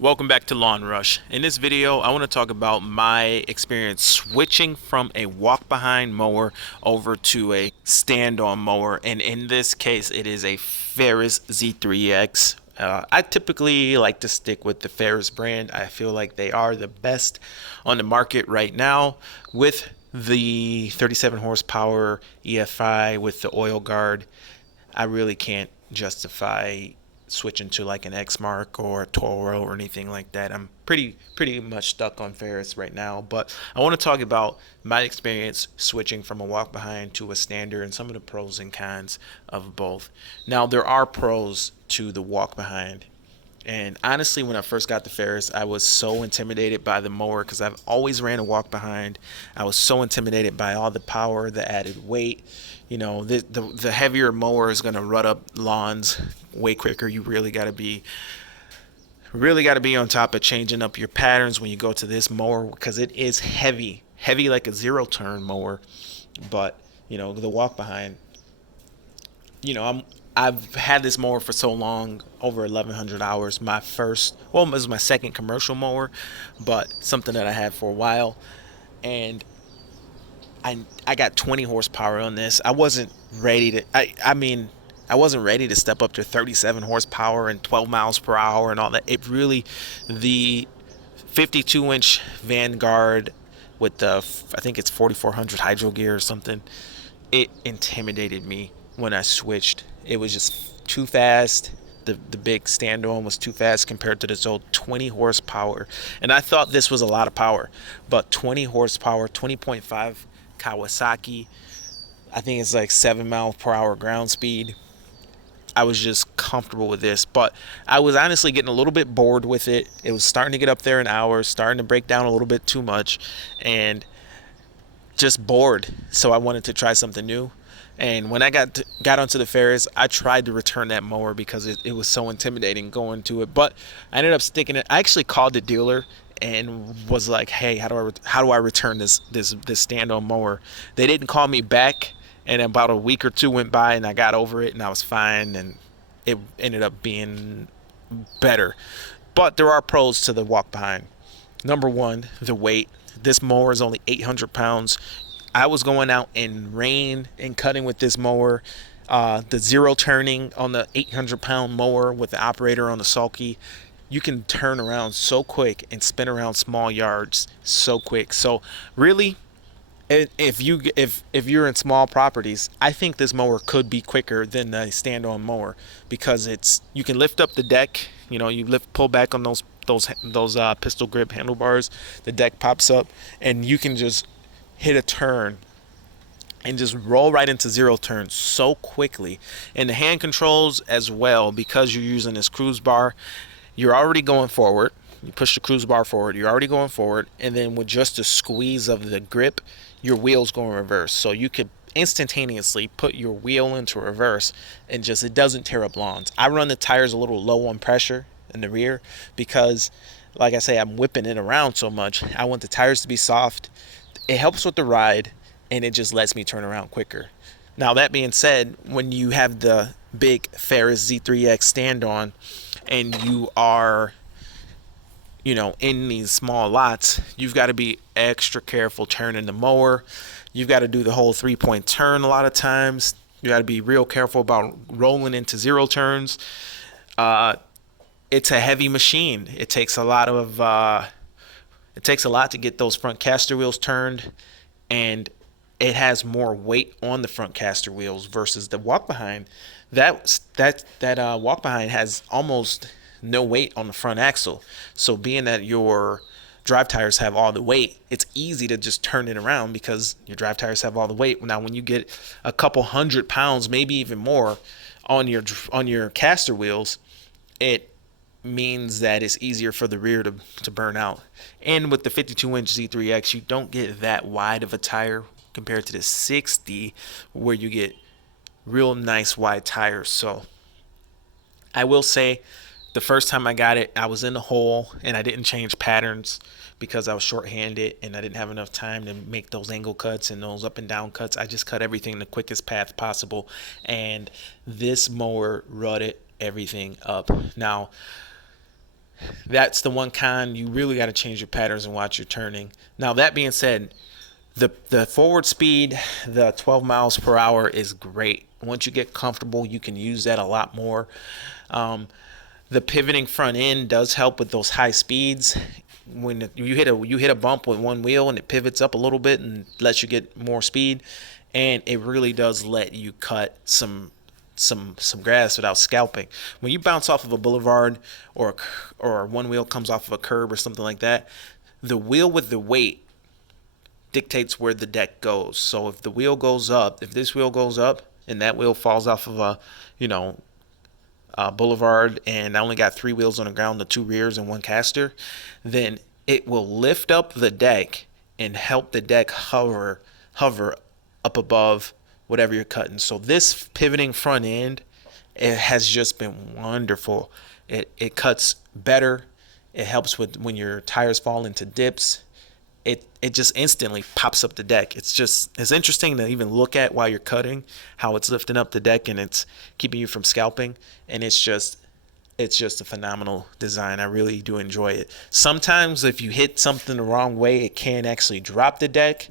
Welcome back to Lawn Rush. In this video, I want to talk about my experience switching from a walk-behind mower over to a stand-on mower, and in this case, it is a Ferris Z3X. I typically like to stick with the Ferris brand. I feel like they are the best on the market right now with the 37 horsepower EFI with the oil guard. I really can't justify switching to like an X Mark or a Toro or anything like that. I'm pretty much stuck on Ferris right now, but I want to talk about my experience switching from a walk behind to a standard and some of the pros and cons of both. Now, there are pros to the walk behind. And honestly, when I first got the Ferris, I was so intimidated by the mower because I've always ran a walk behind. I was so intimidated by all the power, the added weight. The heavier mower is going to rut up lawns way quicker. You really got to be on top of changing up your patterns when you go to this mower because it is heavy like a zero turn mower. But the walk behind, I've had this mower for so long, over 1,100 hours. It was my second commercial mower, but something that I had for a while, and I got 20 horsepower on this. I wasn't ready to. I mean, I wasn't ready to step up to 37 horsepower and 12 miles per hour and all that. The 52-inch Vanguard with the, I think it's 4400 hydro gear or something, it intimidated me when I switched. It was just too fast. The big stand-on was too fast compared to this old 20 horsepower. And I thought this was a lot of power, but 20 horsepower, 20.5 Kawasaki, I think it's like 7 miles per hour ground speed. I was just comfortable with this, but I was honestly getting a little bit bored with it. It was starting to get up there in hours, starting to break down a little bit too much, and just bored. So I wanted to try something new. And when I got onto the Ferris, I tried to return that mower because it was so intimidating going to it. But I ended up sticking it. I actually called the dealer and was like, "Hey, how do I return this stand-on mower?" They didn't call me back, and about a week or two went by, and I got over it, and I was fine, and it ended up being better. But there are pros to the walk behind. Number one, the weight. This mower is only 800 pounds. I was going out in rain and cutting with this mower. The zero turning on the 800-pound mower with the operator on the sulky, you can turn around so quick and spin around small yards so quick. So really, if you're in small properties, I think this mower could be quicker than the stand-on mower because you can lift up the deck. You pull back on those pistol grip handlebars. The deck pops up, and you can just hit a turn and just roll right into zero turn so quickly. And the hand controls as well, because you're using this cruise bar, you're already going forward. You push the cruise bar forward, you're already going forward, and then with just a squeeze of the grip, your wheels go in reverse. So you could instantaneously put your wheel into reverse and just, it doesn't tear up lawns. I run the tires a little low on pressure in the rear because, like I say, I'm whipping it around so much. I want the tires to be soft. It helps with the ride, and it just lets me turn around quicker. Now, that being said, when you have the big Ferris Z3X stand-on and you are in these small lots, you've got to be extra careful turning the mower. You've got to do the whole 3-point turn a lot of times. You got to be real careful about rolling into zero turns. It's a heavy machine. It takes a lot to get those front caster wheels turned, and it has more weight on the front caster wheels versus the walk behind. That walk behind has almost no weight on the front axle. So being that your drive tires have all the weight, it's easy to just turn it around because your drive tires have all the weight. Now, when you get a couple 100 pounds, maybe even more, on your caster wheels, it means that it's easier for the rear to burn out. And with the 52-inch Z3X, you don't get that wide of a tire compared to the 60, where you get real nice wide tires. So I will say, the first time I got it, I was in the hole and I didn't change patterns because I was short-handed and I didn't have enough time to make those angle cuts and those up and down cuts. I just cut everything the quickest path possible, and this mower rutted everything up. Now, That's the one con. You really got to change your patterns and watch your turning. Now that being said, the forward speed, the 12 miles per hour is great. Once you get comfortable, you can use that a lot more. The pivoting front end does help with those high speeds. When you hit a bump with one wheel and it pivots up a little bit and lets you get more speed, and it really does let you cut some grass without scalping. When you bounce off of a boulevard, or one wheel comes off of a curb or something like that, the wheel with the weight dictates where the deck goes. So if the wheel goes up, if this wheel goes up and that wheel falls off of a, boulevard, and I only got three wheels on the ground, the two rears and one caster, then it will lift up the deck and help the deck hover up above whatever you're cutting. So this pivoting front end, it has just been wonderful. It cuts better. It helps with when your tires fall into dips. It just instantly pops up the deck. It's interesting to even look at while you're cutting, how it's lifting up the deck and it's keeping you from scalping. And it's just a phenomenal design. I really do enjoy it. Sometimes if you hit something the wrong way, it can actually drop the deck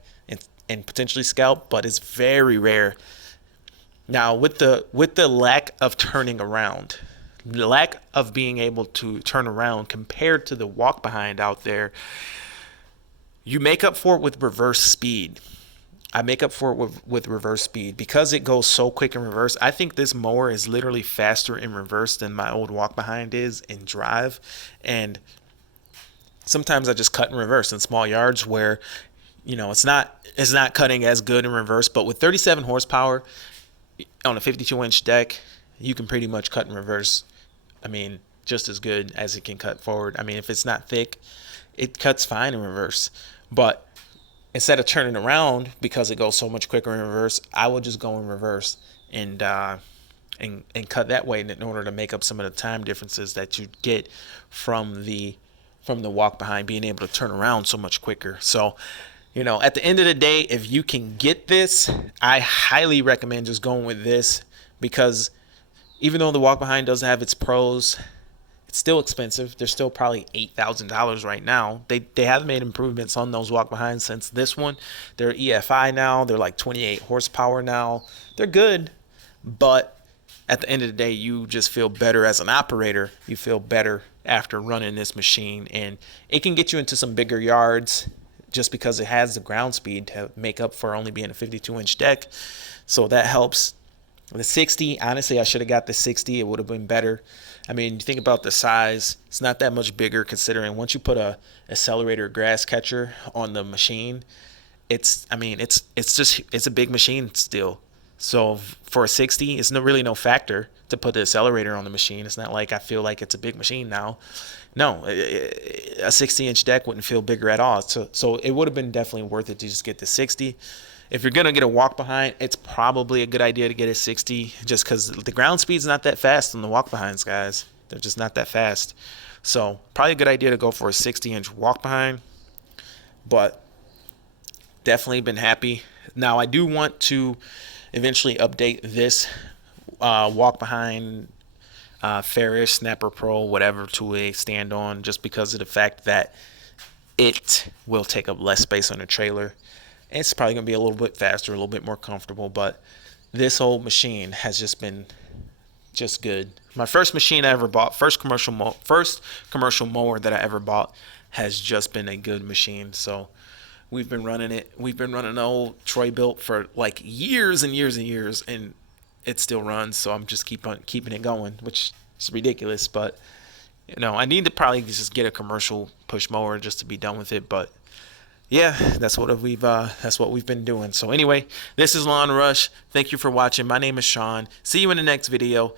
and potentially scalp, but it's very rare. Now with the lack of turning around, the lack of being able to turn around compared to the walk behind out there, you make up for it with reverse speed. I make up for it with reverse speed because it goes so quick in reverse. I think this mower is literally faster in reverse than my old walk behind is in drive. And sometimes I just cut in reverse in small yards where, it's not cutting as good in reverse. But with 37 horsepower on a 52-inch deck, you can pretty much cut in reverse. I mean, just as good as it can cut forward. I mean, if it's not thick, it cuts fine in reverse. But instead of turning around, because it goes so much quicker in reverse, I will just go in reverse and cut that way in order to make up some of the time differences that you get from the walk behind, being able to turn around so much quicker. So, at the end of the day, if you can get this, I highly recommend just going with this, because even though the walk behind does have its pros, it's still expensive. They're still probably $8,000 right now. They have made improvements on those walk behinds since this one. They're EFI now. They're like 28 horsepower now. They're good, but at the end of the day, you just feel better as an operator. You feel better after running this machine, and it can get you into some bigger yards just because it has the ground speed to make up for only being a 52-inch deck. So that helps. The 60, honestly, I should have got the 60. It would have been better. I mean, you think about the size, it's not that much bigger considering once you put a accelerator grass catcher on the machine, it's a big machine still. So for a 60, it's really no factor to put the accelerator on the machine. It's not like I feel like it's a big machine now. No, a 60-inch deck wouldn't feel bigger at all. So it would have been definitely worth it to just get the 60. If you're going to get a walk behind, it's probably a good idea to get a 60 just because the ground speed's not that fast on the walk behinds, guys. They're just not that fast. So probably a good idea to go for a 60-inch walk behind. But definitely been happy. Now I do want to eventually update this walk behind Ferris, Snapper Pro, whatever to a stand on, just because of the fact that it will take up less space on the trailer. It's probably going to be a little bit faster, a little bit more comfortable, but this old machine has just been just good. My first machine I ever bought, first commercial mower that I ever bought, has just been a good machine. So we've been running it. We've been running an old Troy built for like years and years and years, and it still runs. So I'm just keeping it going, which is ridiculous. But I need to probably just get a commercial push mower just to be done with it. But yeah, that's what we've been doing. So anyway, this is Lawn Rush. Thank you for watching. My name is Sean. See you in the next video.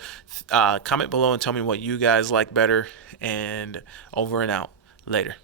Comment below and tell me what you guys like better. And over and out. Later.